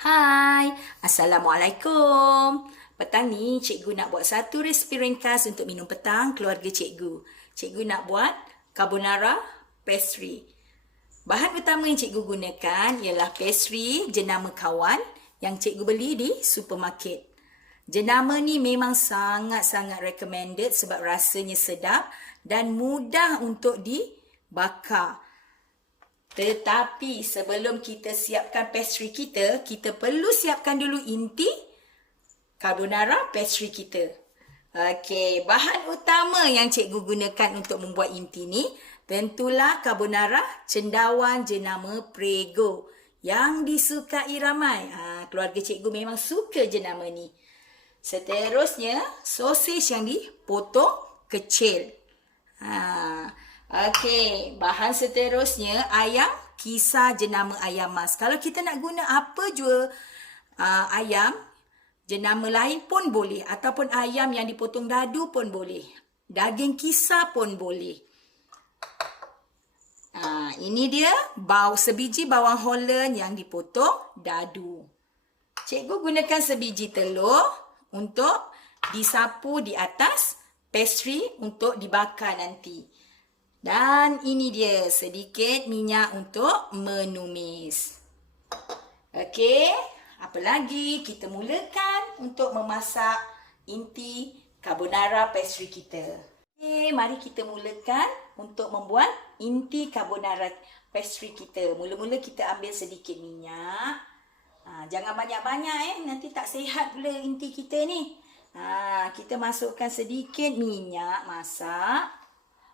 Hai, Assalamualaikum. Petang ni cikgu nak buat satu resipi ringkas untuk minum petang keluarga cikgu. Cikgu nak buat carbonara pastry. Bahan utama yang cikgu gunakan ialah pastry jenama kawan yang cikgu beli di supermarket. Jenama ni memang sangat-sangat recommended sebab rasanya sedap dan mudah untuk dibakar. Tetapi sebelum kita siapkan pastry kita, kita perlu siapkan dulu inti carbonara pastry kita. Okey, bahan utama yang cikgu gunakan untuk membuat inti ni tentulah carbonara cendawan jenama Prego yang disukai ramai. Keluarga cikgu memang suka jenama ni. Seterusnya, sosis yang dipotong kecil. Okey, bahan seterusnya ayam kisar jenama ayam mas. Kalau kita nak guna apa jua ayam jenama lain pun boleh, ataupun ayam yang dipotong dadu pun boleh. Daging kisar pun boleh. Ini dia sebiji bawang Holland yang dipotong dadu. Cikgu gunakan sebiji telur untuk disapu di atas pastry untuk dibakar nanti. Dan ini dia sedikit minyak untuk menumis. Okey, apa lagi? Kita mulakan untuk memasak inti carbonara pastry kita. Okey, mari kita mulakan untuk membuat inti carbonara pastry kita. Mula-mula kita ambil sedikit minyak. Jangan banyak-banyak nanti tak sihat pula inti kita ni. Kita masukkan sedikit minyak masak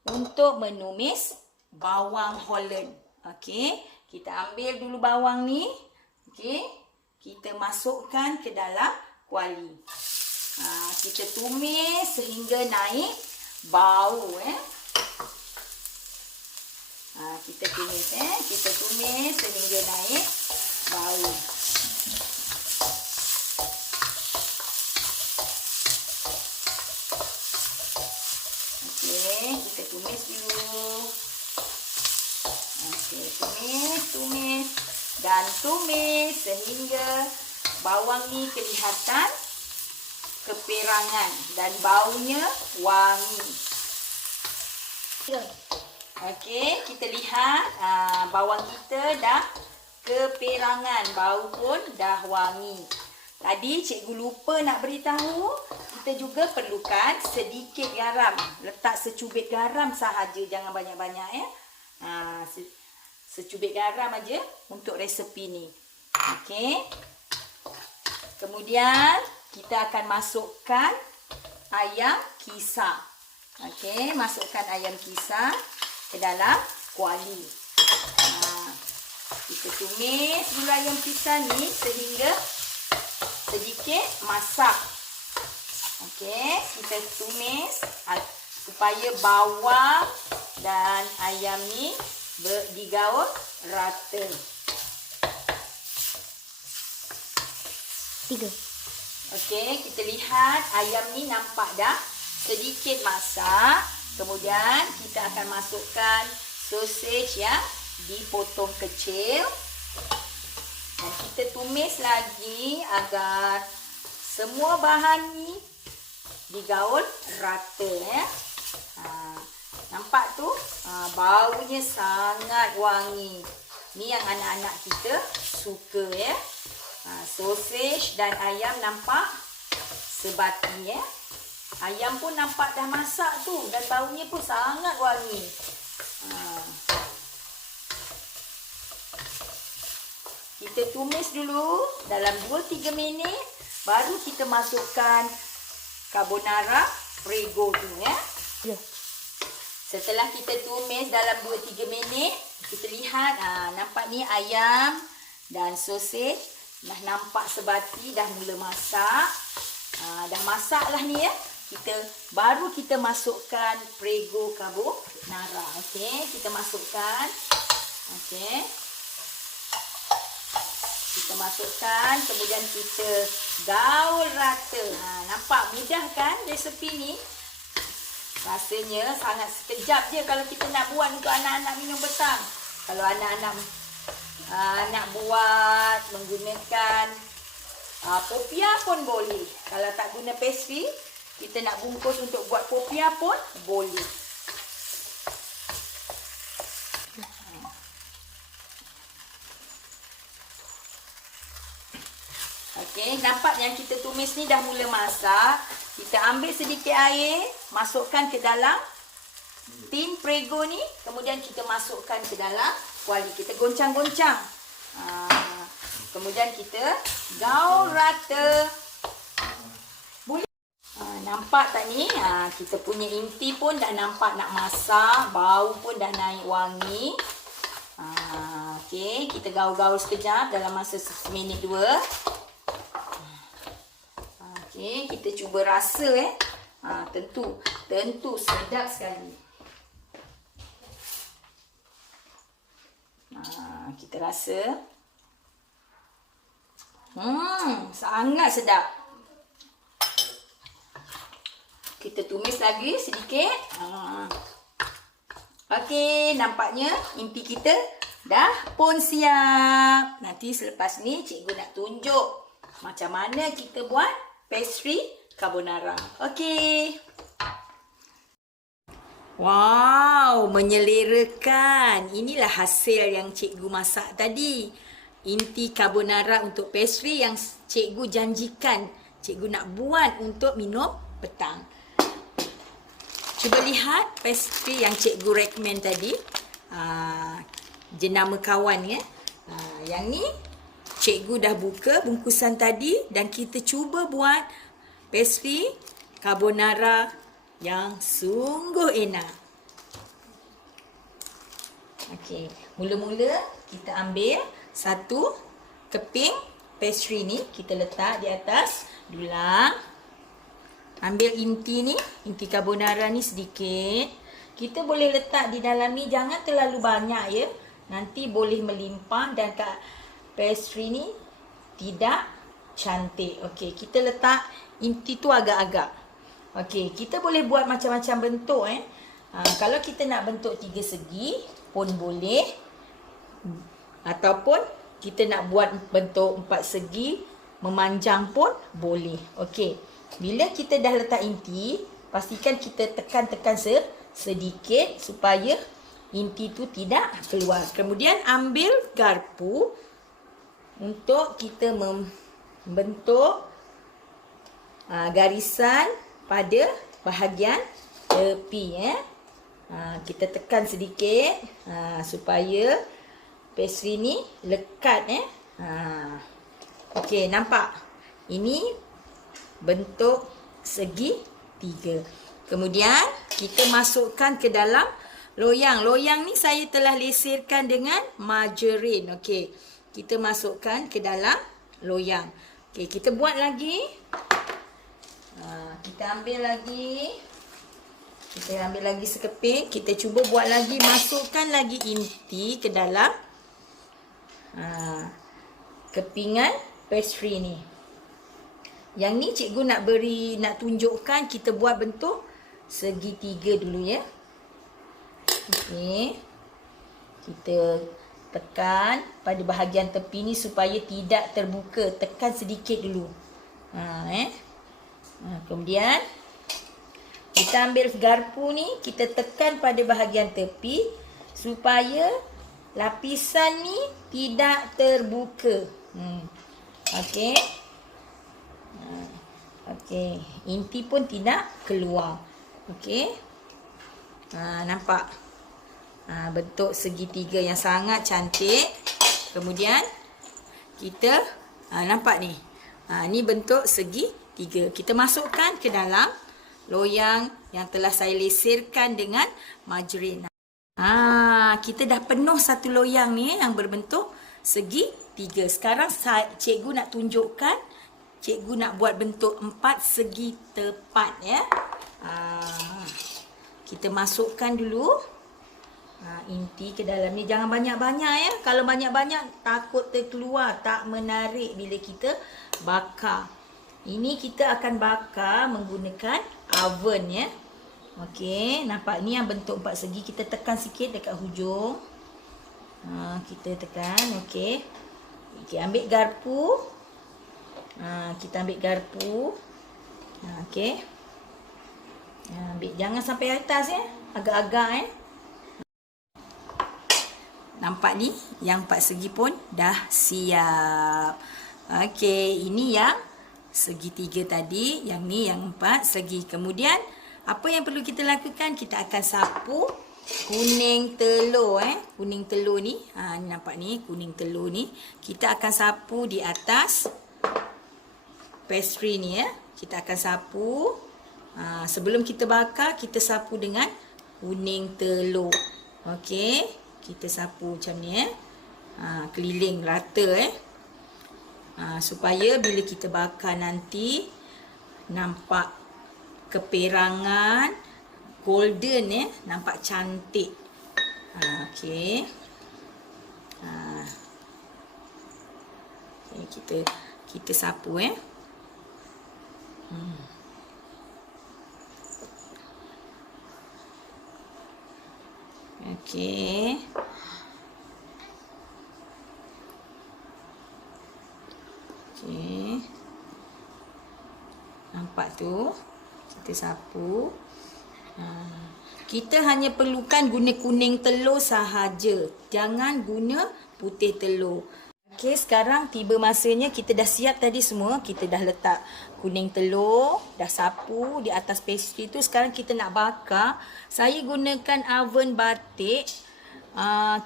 untuk menumis bawang Holland. Okey, kita ambil dulu bawang ni. Okey, kita masukkan ke dalam kuali. Kita tumis sehingga naik bau kita tumis kita tumis sehingga naik bau. Kita tumis dulu. Okey, tumis dan tumis sehingga bawang ni kelihatan keperangan dan baunya wangi. Okey, kita lihat bawang kita dah keperangan, bau pun dah wangi. Tadi cikgu lupa nak beritahu, kita juga perlukan sedikit garam. Letak secubit garam sahaja, jangan banyak-banyak secubit garam aja untuk resepi ni. Okey. Kemudian kita akan masukkan ayam kisar. Okey, masukkan ayam kisar ke dalam kuali. Kita tumis dulu ayam kisar ni sehingga sedikit masak. Okey, kita tumis supaya bawang dan ayam ni digaul rata. 3. Okey, kita lihat ayam ni nampak dah sedikit masak. Kemudian kita akan masukkan sausage yang dipotong kecil. Dan kita tumis lagi agar semua bahan ni digaul rata nampak tu baunya sangat wangi. Ni yang anak-anak kita suka sausage dan ayam nampak sebati Ayam pun nampak dah masak tu dan baunya pun sangat wangi. Kita tumis dulu dalam 2-3 minit. Baru kita masukkan carbonara Prego tu Setelah kita tumis dalam 2-3 minit, kita lihat nampak ni ayam dan sausage dah nampak sebati, dah mula masak. Dah masak lah ni baru kita masukkan Prego carbonara. Okey, kita masukkan. Okey. Kita masukkan, kemudian kita gaul rata. Nampak mudah kan resepi ni? Rasanya sangat sekejap je kalau kita nak buat untuk anak-anak minum petang. Kalau anak-anak nak buat menggunakan popia pun boleh. Kalau tak guna pastry, kita nak bungkus untuk buat popia pun boleh. Okey, nampak yang kita tumis ni dah mula masak. Kita ambil sedikit air, masukkan ke dalam tin Prego ni. Kemudian kita masukkan ke dalam kuali. Kita goncang-goncang. Kemudian kita gaul rata. Boleh. Nampak tak ni? Kita punya inti pun dah nampak nak masak. Bau pun dah naik wangi. Okey, kita gaul-gaul sekejap dalam masa seminit dua. Okey, kita cuba rasa tentu sedap sekali. Kita rasa. Sangat sedap. Kita tumis lagi sedikit. Okey, nampaknya inti kita dah pun siap. Nanti selepas ni cikgu nak tunjuk macam mana kita buat pastry carbonara. Okey. Wow, menyelerakan. Inilah hasil yang cikgu masak tadi. Inti carbonara untuk pastry yang cikgu janjikan. Cikgu nak buat untuk minum petang. Cuba lihat pastry yang cikgu recommend tadi. Jenama kawan ya. Yang ni cikgu dah buka bungkusan tadi dan kita cuba buat pastry carbonara yang sungguh enak. Okey, mula-mula kita ambil satu keping pastry ni, kita letak di atas dulang. Ambil inti ni, inti carbonara ni sedikit. Kita boleh letak di dalam ni, jangan terlalu banyak ya. Nanti boleh melimpah dan pastry ni tidak cantik. Okey, kita letak inti tu agak-agak. Okey, kita boleh buat macam-macam bentuk kalau kita nak bentuk 3 segi pun boleh. Ataupun kita nak buat bentuk 4 segi memanjang pun boleh. Okey. Bila kita dah letak inti, pastikan kita tekan-tekan sedikit supaya inti tu tidak keluar. Kemudian ambil garpu untuk kita membentuk garisan pada bahagian tepi kita tekan sedikit supaya pastry ni lekat okey, nampak? Ini bentuk segi 3. Kemudian kita masukkan ke dalam loyang. Loyang ni saya telah lesirkan dengan margarin. Okey, kita masukkan ke dalam loyang. Okey, kita buat lagi. Kita ambil lagi sekeping. Kita cuba buat lagi, masukkan lagi inti ke dalam kepingan pastry ni. Yang ni cikgu nak tunjukkan kita buat bentuk segitiga dulu ya. Okey. Kita tekan pada bahagian tepi ni supaya tidak terbuka. Tekan sedikit dulu. Kemudian kita ambil garpu ni, kita tekan pada bahagian tepi supaya lapisan ni tidak terbuka. Okey. Okey, inti pun tidak keluar. Okey. Nampak? Bentuk segitiga yang sangat cantik. Kemudian kita nampak ni. Ni bentuk segitiga. Kita masukkan ke dalam loyang yang telah saya lesirkan dengan margarin. Kita dah penuh satu loyang ni yang berbentuk segitiga. Sekarang cikgu nak tunjukkan, cikgu nak buat bentuk 4 segi tepat ya. Kita masukkan dulu inti ke dalam ni. Jangan banyak-banyak ya. Kalau banyak-banyak takut terkeluar, tak menarik bila kita bakar. Ini kita akan bakar menggunakan oven ya. Okey, nampak ni yang bentuk 4 segi. Kita tekan sikit dekat hujung. Kita tekan. Okey. Okey, ambil garpu. Kita ambil garpu. Okey. Ambil, jangan sampai atas ya. Agak-agak Nampak ni, yang 4 segi pun dah siap. Okey, ini yang segitiga tadi, yang ni yang 4 segi. Kemudian, apa yang perlu kita lakukan? Kita akan sapu kuning telur kuning telur ni. Nampak ni kuning telur ni. Kita akan sapu di atas pastry ni Kita akan sapu. Sebelum kita bakar, kita sapu dengan kuning telur. Okey, kita sapu macam ni keliling rata supaya bila kita bakar nanti nampak keperangan golden nampak cantik. Okey. Okay, kita sapu Okey. Okey. Nampak tu? Kita sapu. Kita hanya perlukan guna kuning telur sahaja. Jangan guna putih telur. Okey, sekarang tiba masanya. Kita dah siap tadi semua. Kita dah letak kuning telur, dah sapu di atas pastry tu. Sekarang kita nak bakar. Saya gunakan oven batik.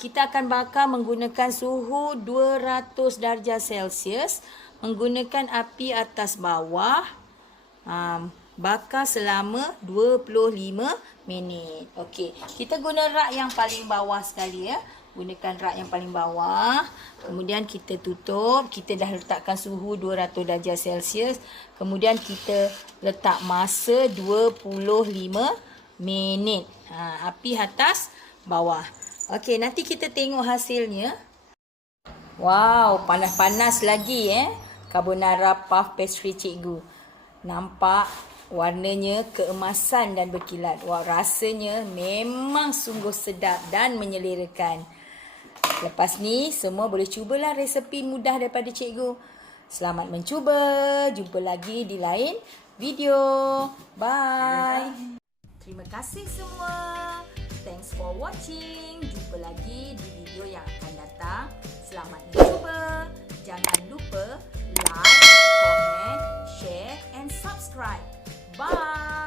Kita akan bakar menggunakan suhu 200 darjah Celsius. Menggunakan api atas bawah. Bakar selama 25 minit. Okey, kita guna rak yang paling bawah sekali Gunakan rak yang paling bawah. Kemudian kita tutup. Kita dah letakkan suhu 200 darjah Celsius. Kemudian kita letak masa 25 minit. Api atas bawah. Okey, nanti kita tengok hasilnya. Wow, panas-panas lagi carbonara puff pastry cikgu. Nampak warnanya keemasan dan berkilat. Wah, rasanya memang sungguh sedap dan menyelerakan. Lepas ni, semua boleh cubalah resepi mudah daripada cikgu. Selamat mencuba. Jumpa lagi di lain video. Bye. Terima kasih semua. Thanks for watching. Jumpa lagi di video yang akan datang. Selamat mencuba. Jangan lupa like, comment, share and subscribe. Bye.